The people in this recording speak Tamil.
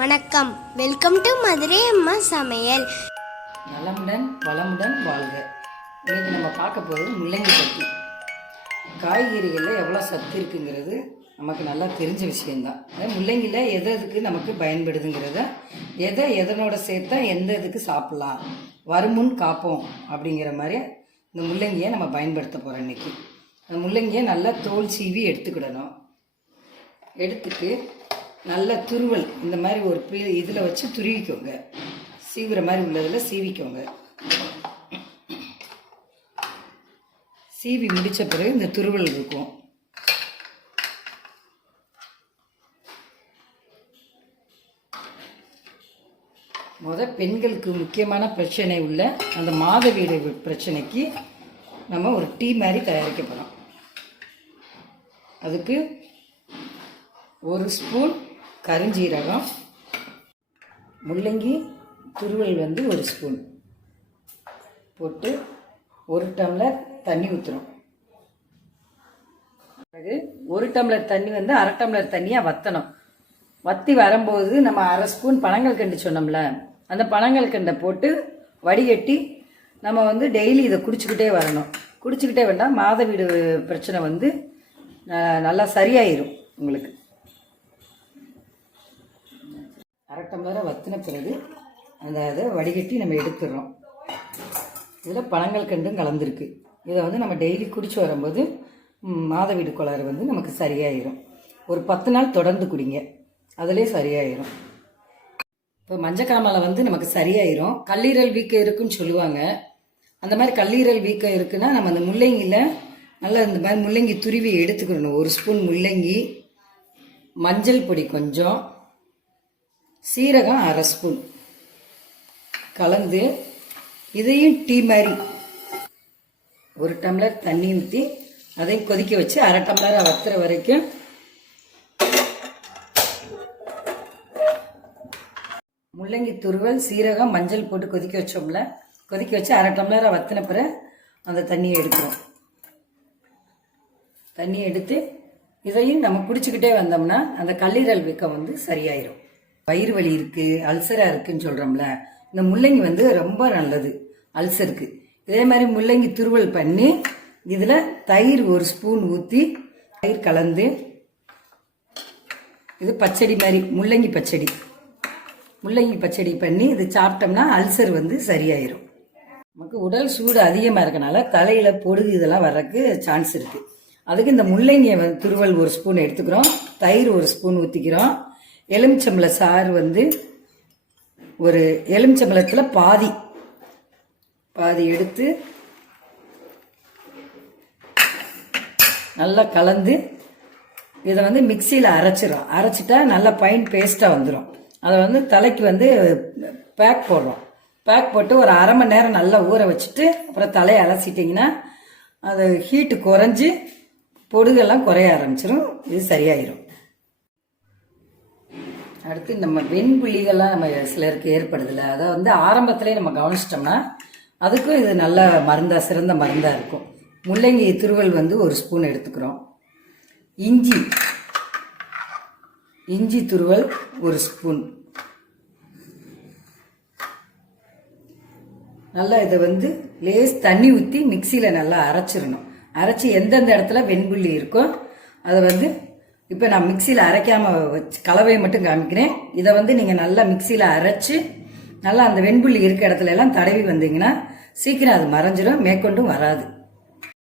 வணக்கம், வெல்கம் டு மதுரை அம்மா சமையல். நலமுடன் வளமுடன் வாழ்க. இன்னைக்கு நம்ம பார்க்க போகிறது முள்ளங்கி பற்றி. காய்கறிகளில் எவ்வளோ சத்து இருக்குங்கிறது நமக்கு நல்லா தெரிஞ்ச விஷயந்தான். முள்ளங்கியில் எதுக்கு நமக்கு பயன்படுதுங்கிறத எதனோட சேர்த்தா எந்த இதுக்கு சாப்பிட்லாம், வருமுன் காப்போம் அப்படிங்கிற மாதிரி இந்த முள்ளங்கியை நம்ம பயன்படுத்த போகிறோம். இன்றைக்கி அந்த முள்ளங்கியை நல்லா தோல் சீவி எடுத்துக்கிடணும். எடுத்துட்டு நல்ல துருவல் இந்த மாதிரி ஒரு இதில் வச்சு துருவிக்கோங்க. சீவுற மாதிரி உள்ளதில் சீவிக்கோங்க. சீவி முடித்த பிறகு இந்த துருவல் இருக்கும். பெண்களுக்கு முக்கியமான பிரச்சனை உள்ள அந்த மாதவீடு பிரச்சனைக்கு நம்ம ஒரு டீ மாதிரி தயாரிக்க போகிறோம். அதுக்கு 1 ஸ்பூன் கருஞ்சீரகம், முள்ளங்கி துருவல் 1 ஸ்பூன் போட்டு 1 டம்ளர் தண்ணி ஊற்றுறோம். பிறகு 1 டம்ளர் தண்ணி 1/2 டம்ளர் தண்ணியாக வற்றணும். வற்றி வரும்போது நம்ம 1/2 ஸ்பூன் பனங்கல்கண்டு சொன்னோம்ல, அந்த பனங்கல்கண்டை போட்டு வடிகட்டி நம்ம டெய்லி இதை குடிச்சுக்கிட்டே வரணும். குடிச்சுக்கிட்டே வேண்டாம், மாதவீடு பிரச்சனை நல்லா சரியாயிரும் உங்களுக்கு. 1/2 டம்ளரை வற்றின பிறகு அதை வடிகட்டி நம்ம எடுத்துடுறோம். இதில் பனங்கல்கண்டும் கலந்துருக்கு. இதை நம்ம டெய்லி குடிச்சு வரும்போது மாதவீடு கோளாறு நமக்கு சரியாயிரும். ஒரு 10 நாள் தொடர்ந்து குடிங்க, அதிலே சரியாயிரும். இப்போ மஞ்சக்காமலை நமக்கு சரியாயிரும். கல்லீரல் வீக்கம் இருக்குன்னு சொல்லுவாங்க. அந்த மாதிரி கல்லீரல் வீக்கம் இருக்குன்னா நம்ம அந்த முள்ளங்கியில் நல்லா இந்த மாதிரி முள்ளங்கி துருவி எடுத்துக்கணும். 1 ஸ்பூன் முள்ளங்கி, மஞ்சள் பொடி கொஞ்சம், சீரகம் 1/2 ஸ்பூன் கலந்து இதையும் டீ மாதிரி 1 டம்ளர் தண்ணி ஊற்றி அதையும் கொதிக்க வச்சு 1/2 டம்ளரை வத்துற வரைக்கும் முள்ளங்கி துருவல், சீரகம், மஞ்சள் போட்டு கொதிக்க வச்சோம்ல, கொதிக்க வச்சு 1/2 டம்ளரை வத்தின பிறகு அந்த தண்ணியை எடுக்கிறோம். தண்ணியை எடுத்து இதையும் நம்ம குடிச்சுக்கிட்டே வந்தோம்னா அந்த கல்லீரல் வீக்கம் சரியாயிரும். வயிறு வலி இருக்குது, அல்சராக இருக்குன்னு சொல்கிறோம்ல, இந்த முள்ளங்கி ரொம்ப நல்லது அல்சருக்கு. இதே மாதிரி முள்ளங்கி துருவல் பண்ணி இதில் தயிர் 1 ஸ்பூன் ஊற்றி தயிர் கலந்து, இது பச்சடி மாதிரி முள்ளங்கி பச்சடி பண்ணி இது சாப்பிட்டோம்னா அல்சர் சரியாயிரும். நமக்கு உடல் சூடு அதிகமாக இருக்கனால தலையில் பொடுகு இதெல்லாம் வர்றதுக்கு சான்ஸ் இருக்குது. அதுக்கு இந்த முள்ளங்கியை துருவல் 1 ஸ்பூன் எடுத்துக்கிறோம், தயிர் 1 ஸ்பூன் ஊற்றிக்கிறோம். எலுமிச்சம்பழ சாறு ஒரு எலுமிச்சம்பழத்தில் பாதி எடுத்து நல்லா கலந்து இதை மிக்சியில் அரைச்சிட்டா நல்லா பைன் பேஸ்ட்டாக வந்துடும். அதை தலைக்கு பேக் போடுறோம். பேக் போட்டு ஒரு 1/2 மணி நேரம் நல்லா ஊற வச்சுட்டு அப்புறம் தலையை அலசிட்டிங்கன்னா அது ஹீட்டு குறைஞ்சி பொடுகெல்லாம் குறைய ஆரம்பிச்சிடும். இது சரியாயிரும். அடுத்து நம்ம வெண்புள்ளிகள்லாம் நம்ம சிலருக்கு ஏற்படுதில்ல, அதை ஆரம்பத்திலே நம்ம கவனிச்சிட்டோம்னா அதுக்கும் இது நல்ல சிறந்த மருந்தாக இருக்கும். முள்ளங்கி துருவல் 1 ஸ்பூன் எடுத்துக்கிறோம். இஞ்சி துருவல் 1 ஸ்பூன். நல்லா இதை லேஸ் தண்ணி ஊற்றி மிக்சியில் நல்லா அரைச்சிடணும். அரைச்சி எந்தெந்த இடத்துல வெண்புள்ளி இருக்கோ அதை இப்போ நான் மிக்சியில் அரைக்காமல் வச்சு கலவையை மட்டும் காமிக்கிறேன். இதை நீங்கள் நல்லா மிக்சியில் அரைச்சி நல்லா அந்த வெண்புள்ளி இருக்க இடத்துல எல்லாம் தடவி வந்தீங்கன்னா சீக்கிரம் அது மறைஞ்சிடும், மேற்கொண்டும் வராது.